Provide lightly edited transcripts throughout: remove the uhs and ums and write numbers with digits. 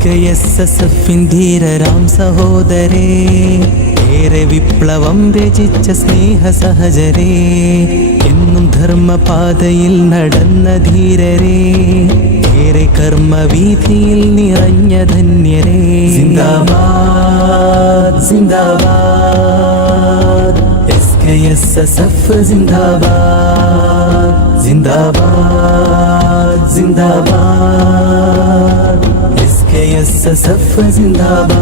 SKSSF ധീരരാം സഹോദരേ, ഏറെ വിപ്ലവം രചിച്ച സ്നേഹ സഹചരേ, എന്നും ധർമ്മപാതയിൽ നടന്ന ധീരരേ, ഏറെ കർമ്മവീഥിയിൽ നിറഞ്ഞ ധന്യരേ. സിന്ദാബാദ് സിന്ദാബാദ് SKSSF സിന്ദാബാദ് സിന്ദാബാദ് സിന്ദാബാദ് SKSSF സിന്ദാബാദ്.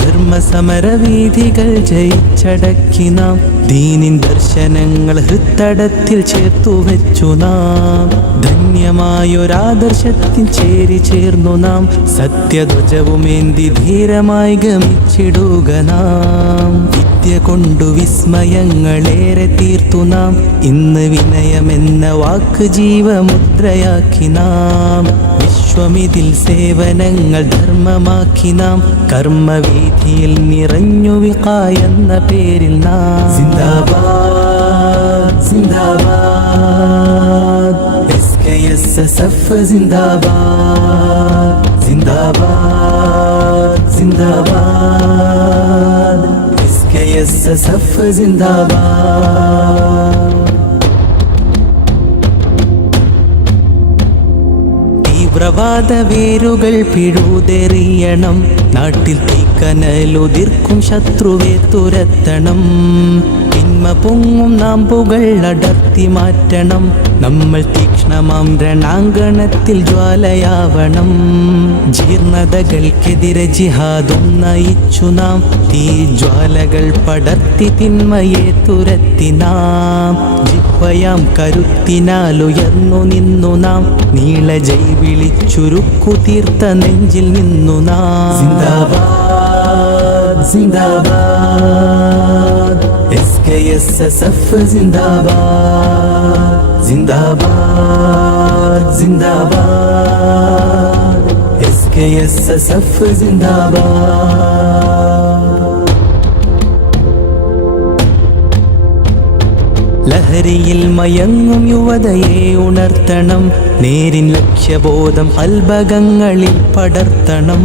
ധർമ്മസമരവീഥികൾ ജയിച്ചടക്കി നാം, ദീനിൻ ദർശനങ്ങൾ ഹൃത്തടത്തിൽ ചേർത്തുവെച്ചു നാം, ധന്യമായൊരാദർശത്തിൽ ചേർന്നു നാം, സത്യധ്വജവുമേന്തി ധീരമായി ഗമിച്ചിടുക നാം. വിദ്യ കൊണ്ടു വിസ്മയങ്ങളേറെ തീർത്തു നാം, ഇന്ന് വിനയമെന്ന വാക്ക് ജീവമുദ്രയാക്കി നാം, വിശ്വമിതിൽ സേവനങ്ങൾ ധർമ്മമാക്കി നാം, കർമ്മവീഥിയിൽ നിറഞ്ഞു വിഖായെന്ന പേരിൽ നാം. സിന്ദാബാദ് സിന്ദാബാദ് SKSSF സിന്ദാബാദ് സിന്ദാബാദ് സിന്ദാബാദ് SKSSF സിന്ദാബാദ്. തീവ്രവാദ വേരുകൾ പിഴുതെറിയണം, നാട്ടിൽ തീക്കനലുതിർക്കും ശത്രുവെ തുരത്തണം, തിന്മ പൊങ്ങും നാമ്പുകൾ അടർത്തി മാറ്റണം, നമ്മൾ തീക്ഷ്ണമാം രണാങ്കണത്തിൽ ജ്വാലയാവണം. ജീർണതകൾക്കെതിരെ ജിഹാദും നയിച്ചു നാം, തീ ജ്വാലകൾ പടർത്തി തിന്മയെ തുരത്തി നാം, ജിഹ്വയാം കരുത്തിനാലുയർന്നു നിന്നു നാം, നീള ജയ് വിളിച്ചുരുക്കു തീർത്ത നെഞ്ചിൽ നിന്നു നാം. സിന്ദാബാദ് സിന്ദാബാദ് SKSSF സിന്ദാബാദ് സിന്ദാബാദ് സിന്ദാബാദ് SKSSF സിന്ദാബാദ്. ലഹരിയിൽ മയങ്ങും യുവതയെ ഉണർത്തണം, നേരിൻ ലക്ഷ്യബോധം അൽബകങ്ങളിൽ പടർത്തണം.